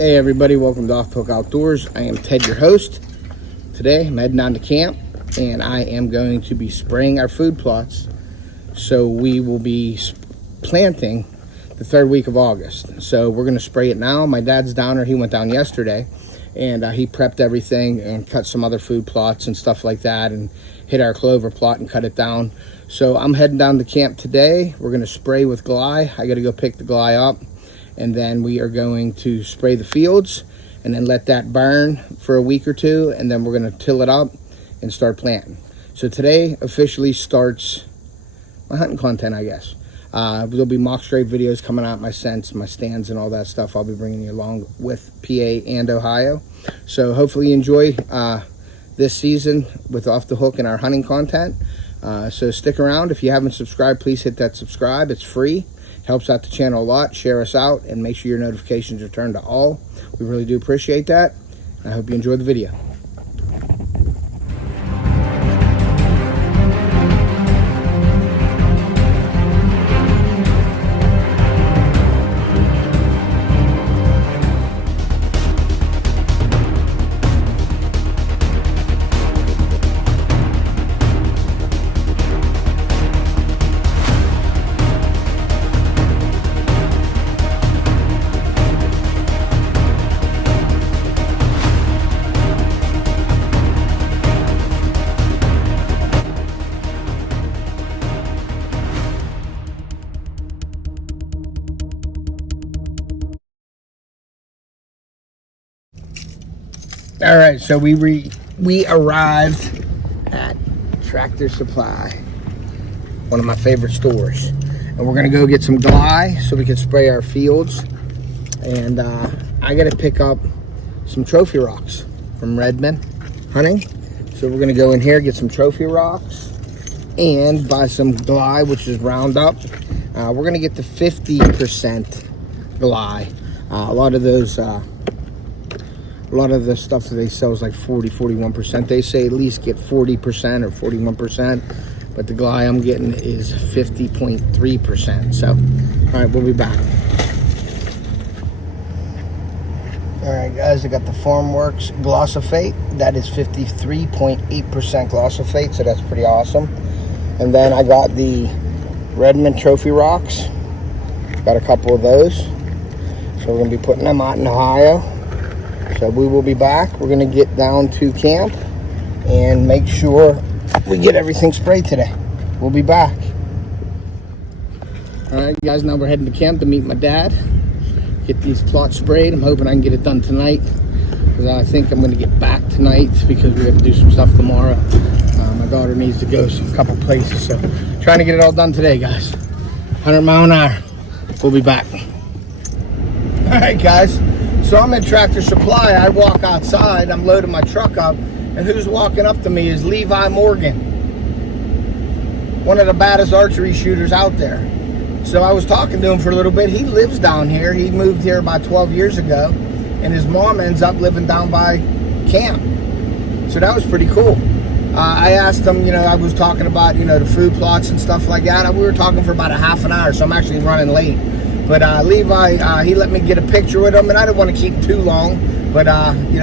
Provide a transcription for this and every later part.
Hey everybody, welcome to Off The Hook Outdoors. I am Ted, your host. Today I'm heading down to camp and I am going to be spraying our food plots. So we will be planting the third week of August. So we're going to spray it now. My dad's down there. He went down yesterday and he prepped everything and cut some other food plots and stuff like that and hit our clover plot and cut it down. So I'm heading down to camp today. We're going to spray with Gly. I got to go pick the Gly up. And then we are going to spray the fields and then let that burn for a week or two. And then we're going to till it up and start planting. So today officially starts my hunting content, I guess. There'll be mock scrape videos coming out, my scents, my stands, and all that stuff. I'll be bringing you along with PA and Ohio. So hopefully you enjoy this season with Off the Hook and our hunting content. So stick around. If you haven't subscribed, please hit that subscribe. It's free. Helps out the channel a lot. Share us out and make sure your notifications are turned to all. We really do appreciate that. I hope you enjoy the video. All right, so we arrived at Tractor Supply, one of my favorite stores, and we're gonna go get some Gly so we can spray our fields. And I gotta pick up some trophy rocks from Redmond Hunting. So we're gonna go in here, get some trophy rocks and buy some Gly, which is Roundup. We're gonna get the 50% Gly. A lot of the stuff that they sell is like 40-41%. They say at least get 40% or 41%, but the Gly I'm getting is 50.3%. So, all right, we'll be back. All right, guys, I got the Farmworks Glossophyte. That is 53.8% Glossophyte, so that's pretty awesome. And then I got the Redmond Trophy Rocks. Got a couple of those. So we're gonna be putting them out in Ohio. So we will be back. We're gonna get down to camp and make sure we get everything sprayed today. We'll be back. All right, guys, now we're heading to camp to meet my dad. Get these plots sprayed. I'm hoping I can get it done tonight because I think I'm gonna get back tonight because we have to do some stuff tomorrow. My daughter needs to go to a couple places, so trying to get it all done today, guys. 100 mile an hour. We'll be back. All right, guys. So I'm in Tractor Supply. I walk outside, I'm loading my truck up, and who's walking up to me is Levi Morgan, one of the baddest archery shooters out there. So I was talking to him for a little bit. He lives down here. He moved here about 12 years ago, and his mom ends up living down by camp. So that was pretty cool. I asked him, I was talking about, the food plots and stuff like that. We were talking for about a half an hour, so I'm actually running late. But Levi, he let me get a picture with him, and I didn't want to keep him too long. But,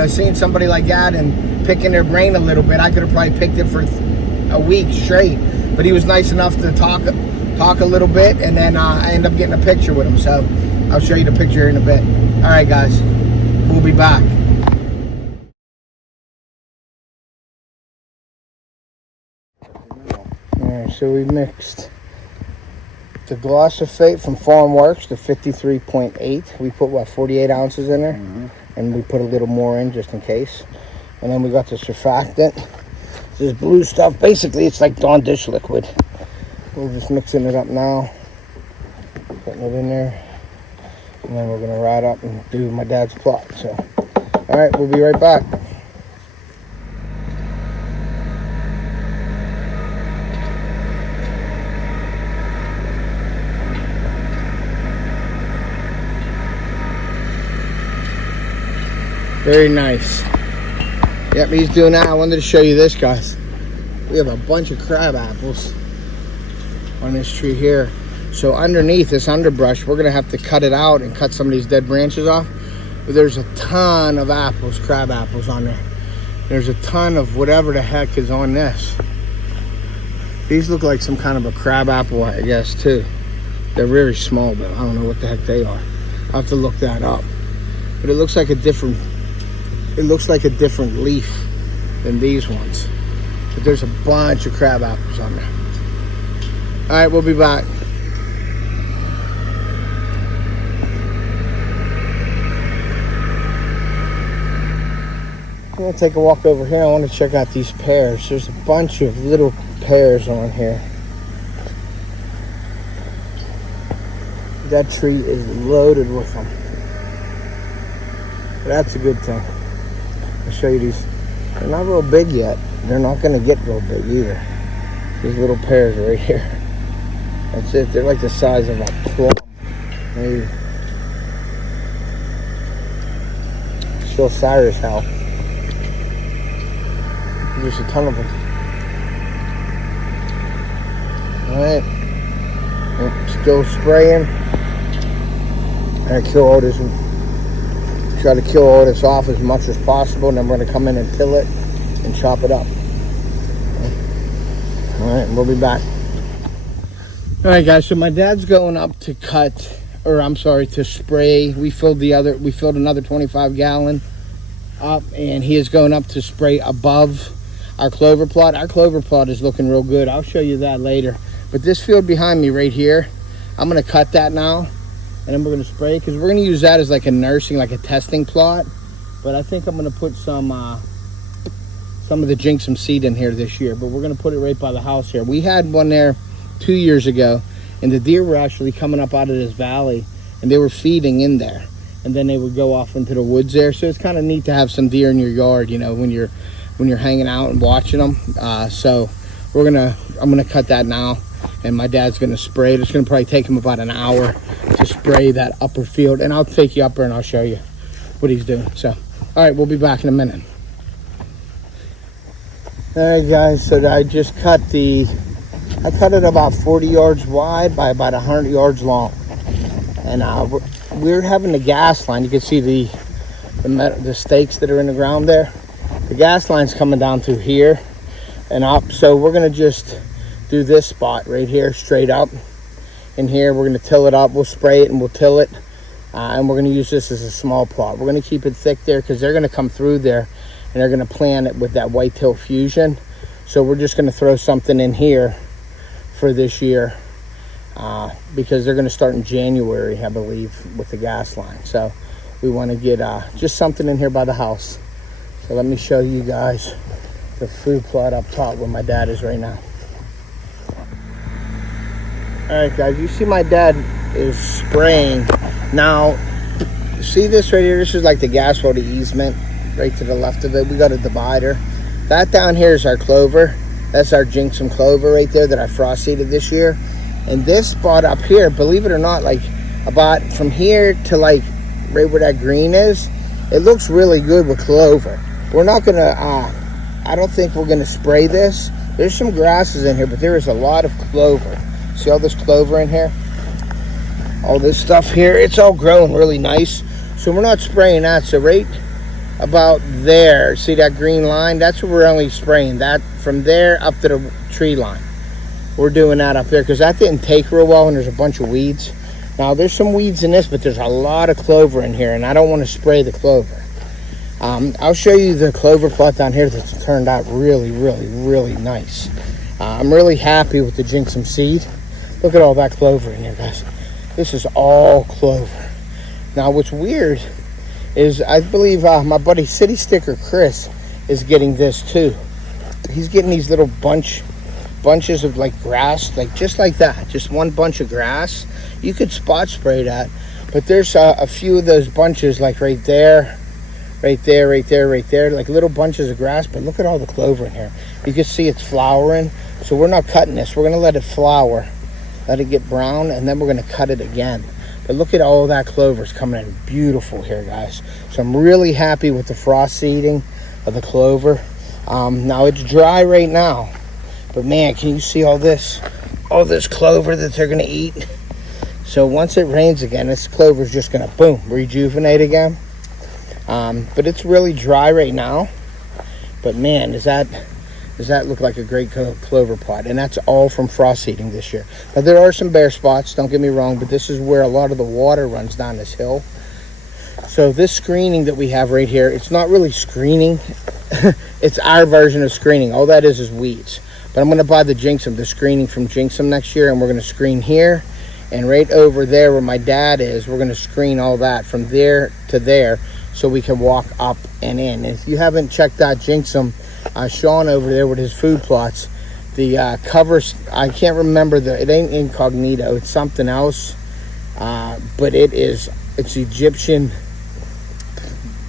seeing somebody like that and picking their brain a little bit, I could have probably picked it for a week straight. But he was nice enough to talk a little bit, and then I ended up getting a picture with him. So I'll show you the picture here in a bit. All right, guys, we'll be back. All right, so we mixed the Glossophyte from Farmworks, the 53.8. We put, 48 ounces in there? Mm-hmm. And we put a little more in just in case. And then we got the surfactant. This blue stuff. Basically, it's like Dawn dish liquid. We're just mixing it up now. Putting it in there. And then we're going to ride up and do my dad's plot. So, all right, we'll be right back. Very nice. Yep, he's doing that. I wanted to show you this, guys. We have a bunch of crab apples on this tree here. So underneath this underbrush, we're gonna have to cut it out and cut some of these dead branches off. But there's a ton of apples, crab apples on there. There's a ton of whatever the heck is on this. These look like some kind of a crab apple, I guess, too. They're very small, but I don't know what the heck they are. I'll have to look that up. But it looks like a different leaf than these ones. But there's a bunch of crab apples on there. All right, we'll be back. I'm gonna take a walk over here. I want to check out these pears. There's a bunch of little pears on here. That tree is loaded with them. But that's a good thing. I'll show you these. They're not real big yet. They're not gonna get real big either. These little pears right here. That's it. They're like the size of a plum. Maybe. Still sour as hell. There's a ton of them. Alright. Still spraying. I kill all this. Try to kill all this off as much as possible, and then we're going to come in and till it and chop it up. Alright, we'll be back. Alright guys, so my dad's going up to to spray. We filled another 25 gallon up, and he is going up to spray above our clover plot. Our clover plot is looking real good. I'll show you that later. But this field behind me right here, I'm going to cut that now, and then we're going to spray, because we're going to use that as like a testing plot. But I think I'm going to put some of the Jinxum seed in here this year, but we're going to put it right by the house here. We had one there 2 years ago, and the deer were actually coming up out of this valley, and they were feeding in there, and then they would go off into the woods there. So it's kind of neat to have some deer in your yard, you know, when you're hanging out and watching them. So I'm gonna cut that now, and my dad's gonna spray it. It's gonna probably take him about an hour to spray that upper field, and I'll take you up there and I'll show you what he's doing. So, all right, we'll be back in a minute. All right, guys. So I just cut it about 40 yards wide by about 100 yards long, and we're having the gas line. You can see the stakes that are in the ground there. The gas line's coming down through here and up. So we're going to just do this spot right here straight up. In here, we're going to till it up. We'll spray it and we'll till it. And we're going to use this as a small plot. We're going to keep it thick there because they're going to come through there and they're going to plant it with that whitetail fusion. So we're just going to throw something in here for this year because they're going to start in January, I believe, with the gas line. So we want to get just something in here by the house. So let me show you guys the food plot up top where my dad is right now. All right, guys, you see my dad is spraying. Now, see this right here? This is like the gas well, the easement right to the left of it. We got a divider. That down here is our clover. That's our Jinxum clover right there that I frost seeded this year. And this spot up here, believe it or not, like about from here to like right where that green is, it looks really good with clover. We're not gonna, I don't think we're gonna spray this. There's some grasses in here, but there is a lot of clover. See all this clover in here? All this stuff here, it's all grown really nice. So we're not spraying that. So right about there, see that green line? That's where we're only spraying that. From there up to the tree line, we're doing that up there because that didn't take real well and there's a bunch of weeds. Now there's some weeds in this, but there's a lot of clover in here and I don't want to spray the clover. I'll show you the clover plot down here that's turned out really, really, really nice. I'm really happy with the Jinxum seed. Look at all that clover in here, guys. This is all clover. Now what's weird is I believe my buddy City Sticker Chris is getting this too. He's getting these little bunches of like grass, like just like that, just one bunch of grass. You could spot spray that, but there's a few of those bunches like right there, right there, right there, right there, like little bunches of grass. But look at all the clover in here. You can see it's flowering. So we're not cutting this. We're gonna let it flower, let it get brown, and then we're gonna cut it again. But look at all that clover. It's coming in beautiful here, guys. So I'm really happy with the frost seeding of the clover. Now it's dry right now, but man, can you see all this clover that they're gonna eat? So once it rains again, this clover is just gonna boom, rejuvenate again. But it's really dry right now. But man, does that look like a great clover plot. And that's all from frost seeding this year. Now there are some bare spots, don't get me wrong, but this is where a lot of the water runs down this hill. So this screening that we have right here, it's not really screening. It's our version of screening. All that is weeds. But I'm going to buy the Jinxum, the screening from Jinxum next year, and we're going to screen here. And right over there where my dad is, we're going to screen all that from there to there so we can walk up and in. And if you haven't checked out Jinxum, Sean over there with his food plots, the covers, I can't remember, it ain't incognito, it's something else. But it's Egyptian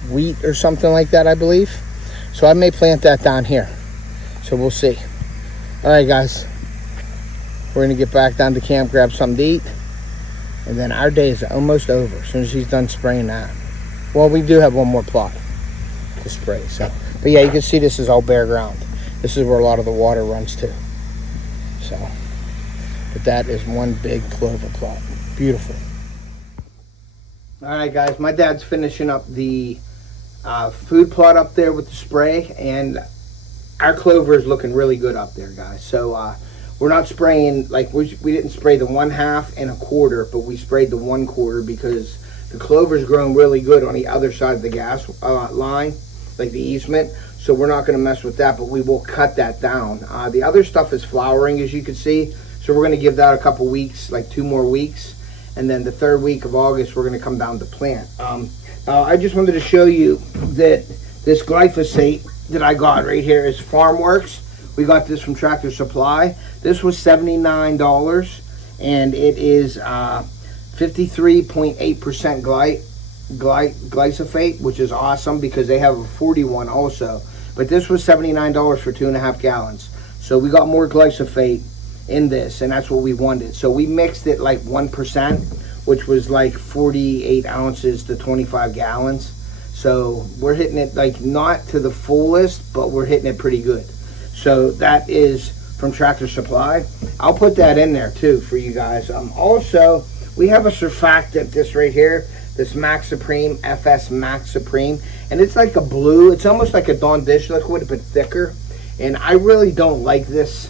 wheat or something like that, I believe. So I may plant that down here. So we'll see. All right, guys. We're going to get back down to camp, grab something to eat. And then our day is almost over as soon as he's done spraying that. Well, we do have one more plot to spray. So, but yeah, you can see this is all bare ground. This is where a lot of the water runs to. So, but that is one big clover plot. Beautiful. All right, guys. My dad's finishing up the food plot up there with the spray. And our clover is looking really good up there, guys. So, we're not spraying, like we didn't spray the 1/2 and 1/4, but we sprayed the 1/4 because the clover's grown really good on the other side of the gas line, like the easement. So we're not going to mess with that, but we will cut that down. The other stuff is flowering, as you can see. So we're going to give that a couple weeks, like 2 more weeks. And then the 3rd week of August, we're going to come down to plant. Now I just wanted to show you that this glyphosate that I got right here is FarmWorks. We got this from Tractor Supply. This was $79, and it is 53.8% glyphosate, which is awesome because they have a 41 also. But this was $79 for 2.5 gallons. So we got more glyphosate in this, and that's what we wanted. So we mixed it like 1%, which was like 48 ounces to 25 gallons. So we're hitting it like not to the fullest, but we're hitting it pretty good. So that is from Tractor Supply. I'll put that in there too for you guys. Also, we have a surfactant, this right here, this Max Supreme, FS Max Supreme, and it's like a blue. It's almost like a Dawn dish liquid, but thicker. And I really don't like this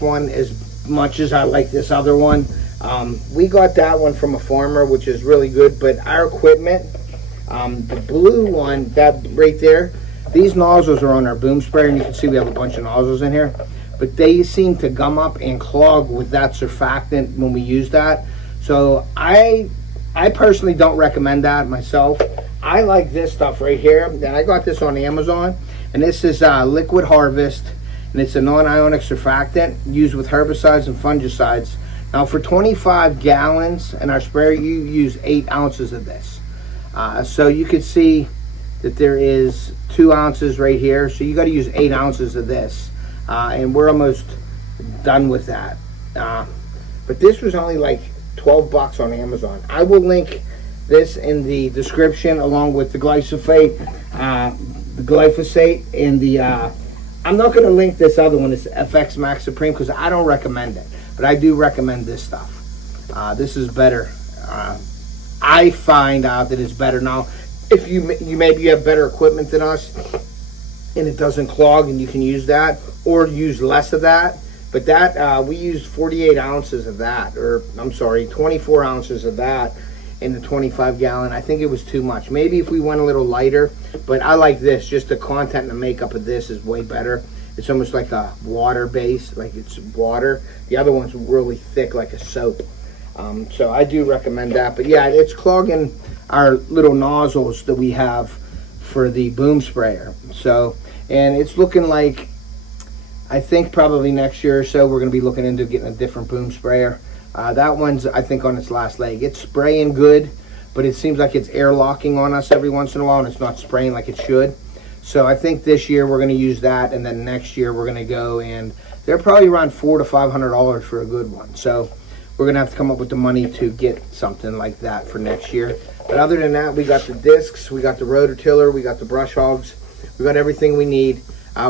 one as much as I like this other one. We got that one from a farmer, which is really good. But our equipment, the blue one, that right there, these nozzles are on our boom sprayer, and you can see we have a bunch of nozzles in here. But they seem to gum up and clog with that surfactant when we use that. So I personally don't recommend that myself. I like this stuff right here. And I got this on Amazon. And this is Liquid Harvest. And it's a non-ionic surfactant used with herbicides and fungicides. Now for 25 gallons in our sprayer, you use 8 ounces of this. So you could see that there is 2 ounces right here. So you got to use 8 ounces of this. And we're almost done with that. But this was only like $12 on Amazon. I will link this in the description along with the glyphosate, and the I'm not going to link this other one, it's FX Max Supreme, because I don't recommend it, but I do recommend this stuff. This is better. I find out that it's better. Now if you maybe have better equipment than us and it doesn't clog and you can use that, or use less of that. But that, we used 48 ounces of that, or I'm sorry, 24 ounces of that in the 25 gallon. I think it was too much. Maybe if we went a little lighter, but I like this. Just the content and the makeup of this is way better. It's almost like a water base, like it's water. The other one's really thick, like a soap. So I do recommend that. But yeah, it's clogging our little nozzles that we have for the boom sprayer. So, and it's looking like, I think probably next year or so we're going to be looking into getting a different boom sprayer. That one's, I think, on its last leg. It's spraying good, but it seems like it's airlocking on us every once in a while, and it's not spraying like it should. So I think this year we're going to use that, and then next year we're going to go, and they're probably around $400 to $500 for a good one. So we're going to have to come up with the money to get something like that for next year. But other than that, we got the discs, we got the rotor tiller, we got the brush hogs, we got everything we need.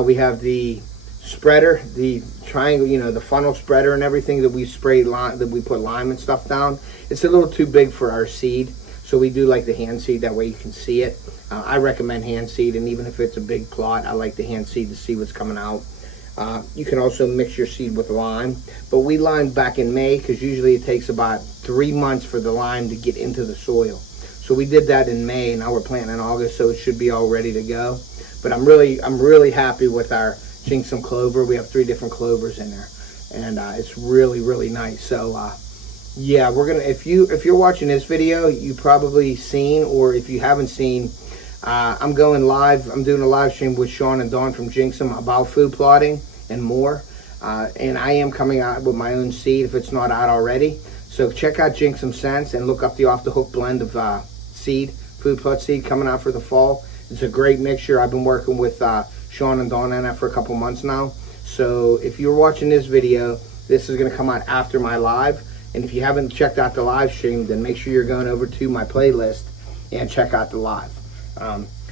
We have the spreader, the triangle, you know, the funnel spreader and everything that we sprayed lime, that we put lime and stuff down. It's a little too big for our seed, so So we do like the hand seed, that way you can see it. I recommend hand seed, and even if it's a big plot, I like the hand seed to see what's coming out. You can also mix your seed with lime, but we limed back in May because usually it takes about 3 months for the lime to get into the soil. So we did that in May, and now we're planting in August, so it should be all ready to go. But I'm really happy with our Jinxum clover. We have 3 different clovers in there, and it's really nice. So yeah, we're gonna, if you're watching this video, you probably seen, or if you haven't seen, I'm going live. I'm doing a live stream with Sean and Dawn from Jinxum about food plotting and more. And I am coming out with my own seed if it's not out already. So check out Jinxum Sense and look up the Off the Hook blend of seed, food plot seed coming out for the fall. It's a great mixture. I've been working with Sean and Dawn on that for a couple months now. So if you're watching this video, this is going to come out after my live. And if you haven't checked out the live stream, then make sure you're going over to my playlist and check out the live.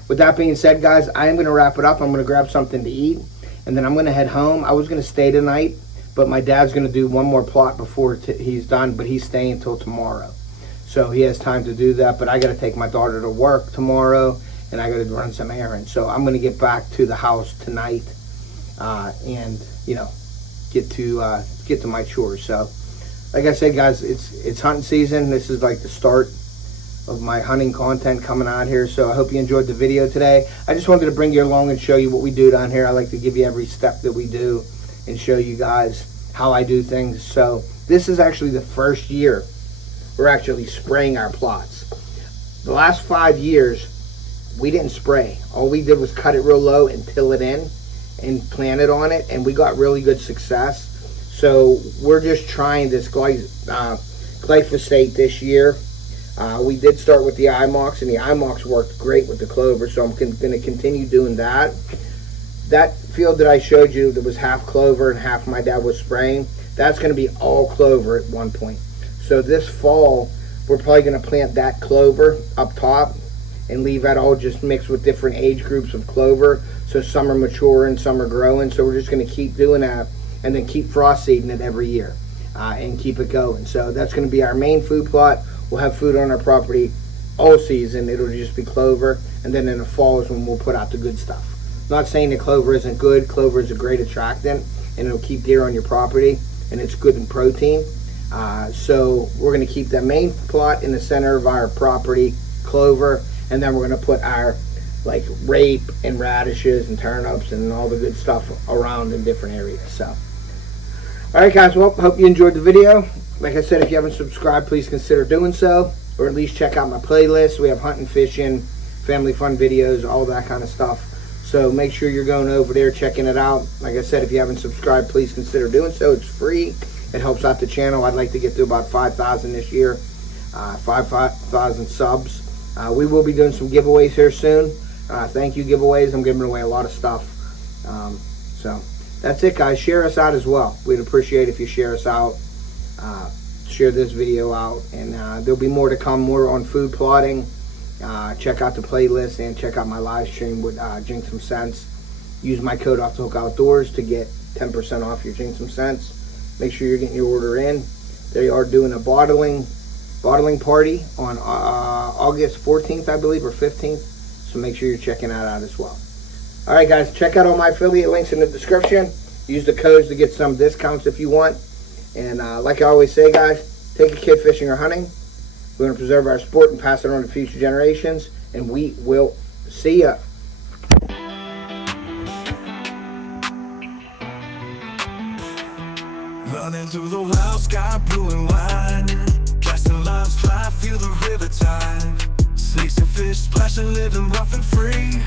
With that being said, guys, I am going to wrap it up. I'm going to grab something to eat, and then I'm going to head home. I was going to stay tonight, but my dad's going to do one more plot before he's done, but he's staying until tomorrow. So he has time to do that, but I got to take my daughter to work tomorrow, and I got to run some errands. So I'm going to get back to the house tonight and, you know, get to my chores. So like I said, guys, it's hunting season. This is like the start of my hunting content coming out here, so I hope you enjoyed the video today. I just wanted to bring you along and show you what we do down here. I like to give you every step that we do and show you guys how I do things. So this is actually the first year we're actually spraying our plots. The last 5 years we didn't spray. All we did was cut it real low and till it in and plant it on it, and we got really good success. So we're just trying this glyphosate this year. We did start with the IMOX, and the IMOX worked great with the clover, so I'm going to continue doing that. That field that I showed you that was half clover and half my dad was spraying, that's going to be all clover at one point. So this fall, we're probably going to plant that clover up top and leave that all just mixed with different age groups of clover. So some are maturing, some are growing. So we're just going to keep doing that and then keep frost seeding it every year and keep it going. So that's going to be our main food plot. We'll have food on our property all season. It'll just be clover, and then in the fall is when we'll put out the good stuff. Not saying that clover isn't good. Clover is a great attractant, and it'll keep deer on your property, and it's good in protein. So we're going to keep the main plot in the center of our property, clover, and then we're going to put our like rape and radishes and turnips and all the good stuff around in different areas. So, all right, guys. Well, hope you enjoyed the video. Like I said, if you haven't subscribed, please consider doing so, or at least check out my playlist. We have hunting, fishing, family fun videos, all that kind of stuff. So make sure you're going over there, checking it out. Like I said, if you haven't subscribed, please consider doing so. It's free. It helps out the channel. I'd like to get to about 5,000 this year, 5,000 subs. We will be doing some giveaways here soon. Thank you giveaways. I'm giving away a lot of stuff. So that's it, guys. Share us out as well. We'd appreciate if you share us out. Share this video out, and there'll be more to come, more on food plotting. Check out the playlist and check out my live stream with Jinxum Sense. Use my code OFFTHEHOOKOUTDOORS to get 10% off your Jinxum Sense. Make sure you're getting your order in. They are doing a bottling party on August 14th, I believe, or 15th. So make sure you're checking that out as well. All right, guys, check out all my affiliate links in the description. Use the codes to get some discounts if you want. And like I always say, guys, take a kid fishing or hunting. We're going to preserve our sport and pass it on to future generations. And we will see ya. Running through the wild sky, blue and white. Casting lines fly, feel the river tide. Snakes and fish splashing, living rough and free.